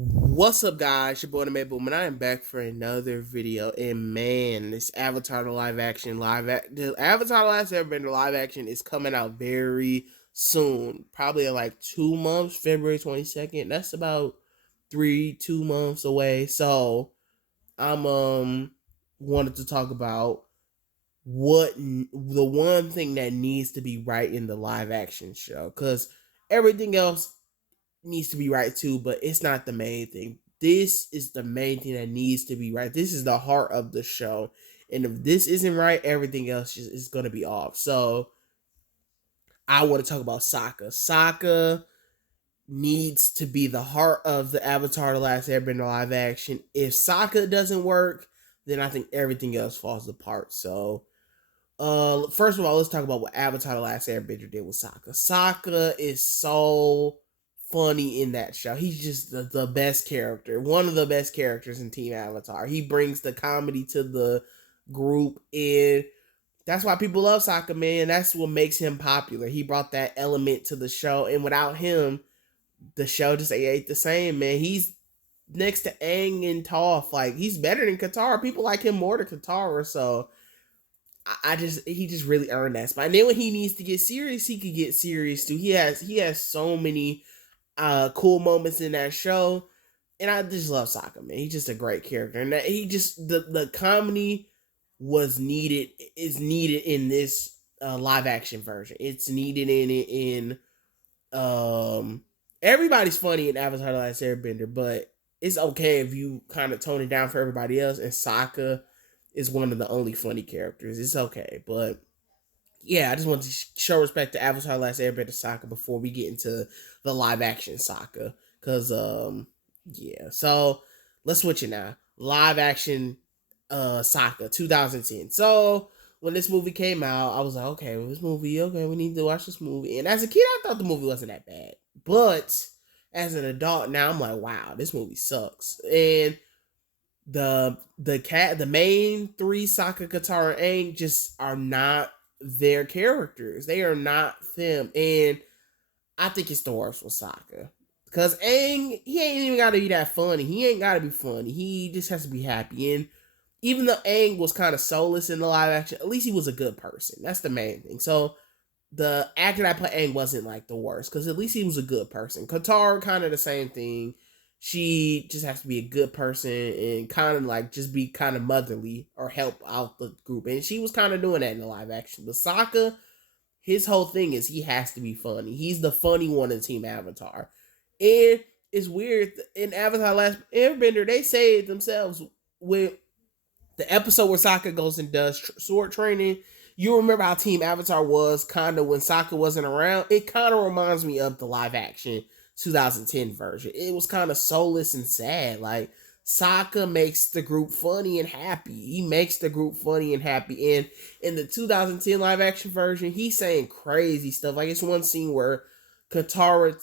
What's up, guys? Your boy the Boom, and I am back for another video. And man, this Avatar the the Avatar the Last Airbender live action is coming out very soon, probably in like 2 months, February 22nd. That's about 2 months away. So I'm wanted to talk about the one thing that needs to be right in the live action show, because everything else needs to be right too, but it's not the main thing. This is the main thing that needs to be right. This is the heart of the show. And if this isn't right, everything else is going to be off. So I want to talk about Sokka. Sokka needs to be the heart of the Avatar The Last Airbender live action. If Sokka doesn't work, then I think everything else falls apart. So first of all, let's talk about what Avatar The Last Airbender did with Sokka. Sokka is so funny in that show. He's just the best character, one of the best characters in Team Avatar. He brings the comedy to the group, and that's why people love Sokka, man. That's what makes him popular. He brought that element to the show, and without him, the show just ain't the same, man. He's next to Aang and Toph. Like, he's better than Katara. People like him more than Katara, so he just really earned that spot. And then when he needs to get serious, he could get serious too. He has so many cool moments in that show, and I just love Sokka, man. He's just a great character, and that he just the comedy is needed in this live action version. It's needed in it in everybody's funny in Avatar: The Last Airbender, but it's okay if you kind of tone it down for everybody else. And Sokka is one of the only funny characters. It's okay, but yeah, I just want to show respect to Avatar: The Last Airbender Sokka before we get into the live action Sokka, cause yeah. So let's switch it now. Live action Sokka 2010. So when this movie came out, I was like, okay, well, this movie, okay, we need to watch this movie. And as a kid, I thought the movie wasn't that bad, but as an adult now, I'm like, wow, this movie sucks. And the main three, Sokka, Katara, and Aang, just are not their characters. They are not them. And I think it's the worst with Sokka. Because Aang, he ain't even gotta be that funny. He ain't gotta be funny. He just has to be happy. And even though Aang was kind of soulless in the live action, at least he was a good person. That's the main thing. So the actor that played Aang wasn't like the worst, because at least he was a good person. Katara, kind of the same thing. She just has to be a good person and kind of like just be kind of motherly or help out the group. And she was kind of doing that in the live action. But Sokka, his whole thing is he has to be funny. He's the funny one in Team Avatar. And it's weird, in Avatar Last Airbender, they say it themselves with the episode where Sokka goes and does sword training. You remember how Team Avatar was kind of when Sokka wasn't around? It kind of reminds me of the live action 2010 version. It was kind of soulless and sad. Like, Sokka makes the group funny and happy. He makes the group funny and happy. And in the 2010 live action version, he's saying crazy stuff. Like, it's one scene where Katara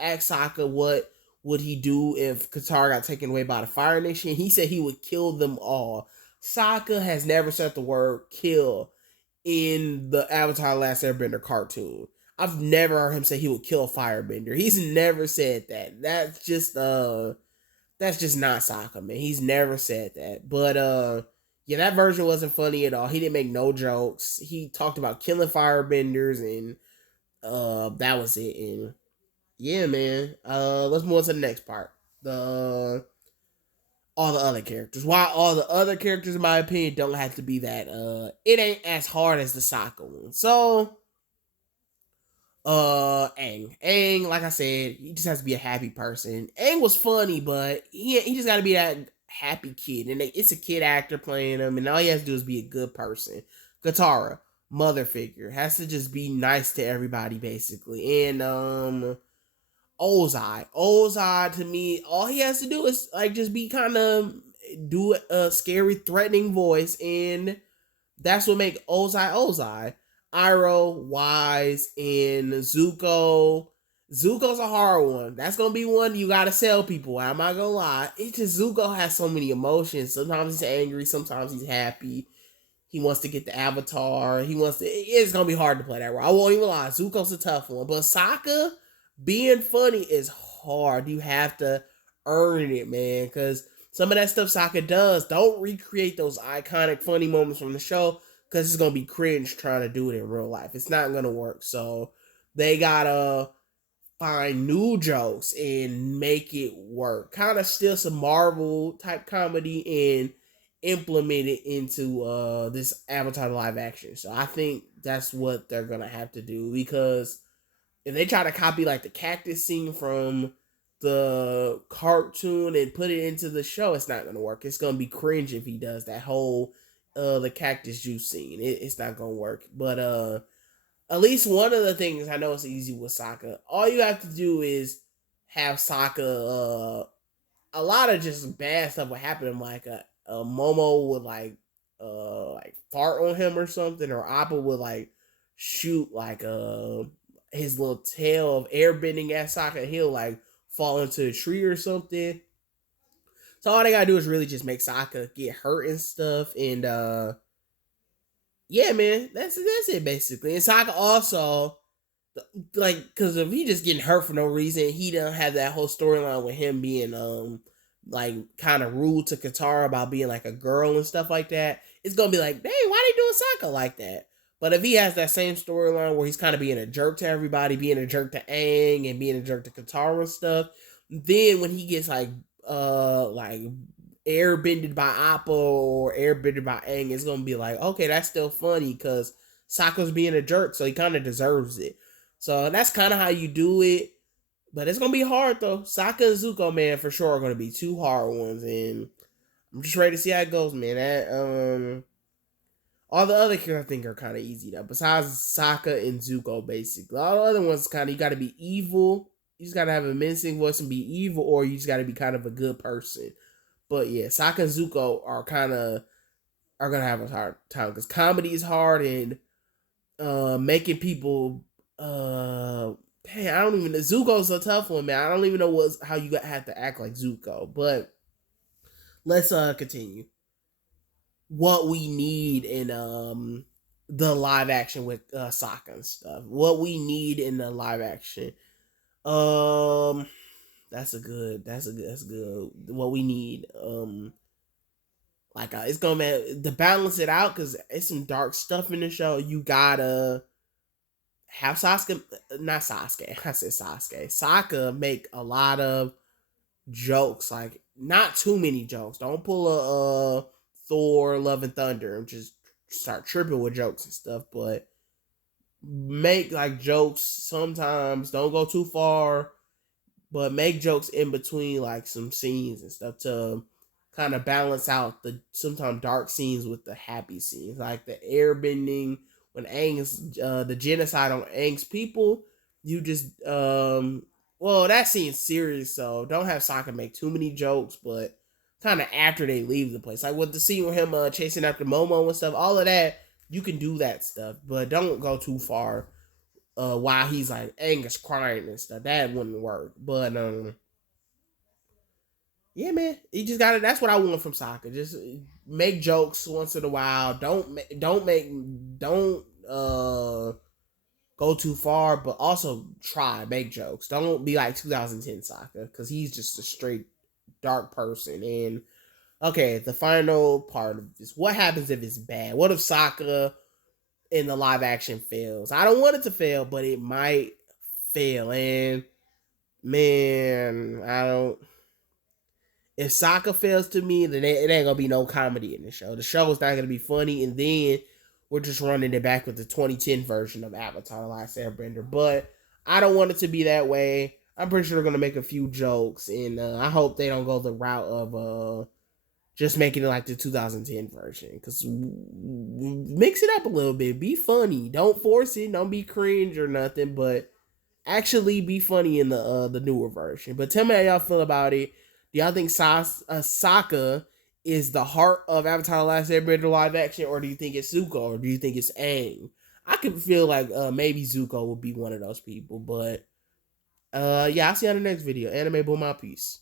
asks Sokka what would he do if Katara got taken away by the Fire Nation. He said he would kill them all. Sokka has never said the word kill in the Avatar Last Airbender cartoon. I've never heard him say he would kill a firebender. He's never said that. That's just not Sokka, man. He's never said that. But yeah, that version wasn't funny at all. He didn't make no jokes. He talked about killing firebenders, and that was it. And yeah, man. Let's move on to the next part. The all the other characters. Why all the other characters, in my opinion, don't have to be that. It ain't as hard as the Sokka one. So, Aang, like I said, he just has to be a happy person. Aang was funny, but he just got to be that happy kid, and it's a kid actor playing him, and all he has to do is be a good person. Katara, mother figure, has to just be nice to everybody, basically. And Ozai, to me, all he has to do is like just be kind of do a scary, threatening voice, and that's what make Ozai. Iroh, Wise, and Zuko. Zuko's a hard one. That's gonna be one you gotta sell people. I'm not gonna lie. It's just Zuko has so many emotions. Sometimes he's angry, sometimes he's happy. He wants to get the avatar. It's gonna be hard to play that role. I won't even lie. Zuko's a tough one, but Sokka being funny is hard. You have to earn it, man, because some of that stuff Sokka does, don't recreate those iconic funny moments from the show, because it's gonna be cringe trying to do it in real life. It's not gonna work. So they gotta find new jokes and make it work. Kind of still some Marvel type comedy and implement it into this Avatar live action. So I think that's what they're gonna have to do, because if they try to copy like the cactus scene from the cartoon and put it into the show, it's not gonna work. It's gonna be cringe if he does that whole the cactus juice scene. It's not gonna work. But at least one of the things I know it's easy with Sokka. All you have to do is have Sokka. A lot of just bad stuff would happen. Like a Momo would like fart on him or something, or Appa would like shoot like his little tail of airbending at Sokka. He'll like fall into a tree or something. So all they gotta do is really just make Sokka get hurt and stuff, and yeah, man, that's it basically. And Sokka also, like, because if he just getting hurt for no reason, he don't have that whole storyline with him being like kind of rude to Katara about being like a girl and stuff like that. It's gonna be like, hey, why they doing Sokka like that? But if he has that same storyline where he's kind of being a jerk to everybody, being a jerk to Aang and being a jerk to Katara and stuff, then when he gets like airbended by Appa or airbended by Aang, it's gonna be like, okay, that's still funny because Sokka's being a jerk, so he kind of deserves it. So that's kind of how you do it. But it's gonna be hard though. Sokka and Zuko, man, for sure are gonna be two hard ones, and I'm just ready to see how it goes, man. That all the other characters I think are kind of easy though. Besides Sokka and Zuko, basically, all the other ones kind of you got to be evil. You just got to have a menacing voice and be evil, or you just got to be kind of a good person. But yeah, Sokka and Zuko are gonna have a hard time because comedy is hard, and making people dang, I don't even know. Zuko's a tough one, man. I don't even know how you have to act like Zuko. But let's continue. What we need in the live action with Sokka and stuff. What we need in the live action. Um that's good. What we need. Like it's gonna be to balance it out because it's some dark stuff in the show. You gotta have Sasuke, not Sasuke. I said Sasuke. Sokka make a lot of jokes, like not too many jokes. Don't pull a Thor, Love and Thunder, and just start tripping with jokes and stuff. But make like jokes sometimes. Don't go too far, but make jokes in between like some scenes and stuff to kind of balance out the sometimes dark scenes with the happy scenes, like the airbending when Aang's the genocide on Aang's people. You just well that scene's serious, so don't have Sokka make too many jokes, but kind of after they leave the place, like with the scene with him chasing after Momo and stuff, all of that you can do that stuff, but don't go too far while he's like Angus crying and stuff. That wouldn't work. But yeah, man, you just got to. That's what I want from Sokka. Just make jokes once in a while. Don't go too far, but also try make jokes. Don't be like 2010 Sokka because he's just a straight dark person. And okay, the final part of this: what happens if it's bad? What if Sokka in the live action fails? I don't want it to fail, but it might fail. And man, I don't. If Sokka fails to me, then it ain't gonna be no comedy in the show. The show is not gonna be funny, and then we're just running it back with the 2010 version of Avatar: The Last Airbender. But I don't want it to be that way. I'm pretty sure they're gonna make a few jokes, and I hope they don't go the route of just making it like the 2010 version. Because mix it up a little bit, be funny, don't force it, don't be cringe or nothing, but actually be funny in the newer version. But tell me how y'all feel about it. Do y'all think Sokka is the heart of Avatar: The Last Airbender live action, or do you think it's Zuko, or do you think it's Aang? I could feel like maybe Zuko would be one of those people, but yeah, I'll see you on the next video. Anime Boom out, peace.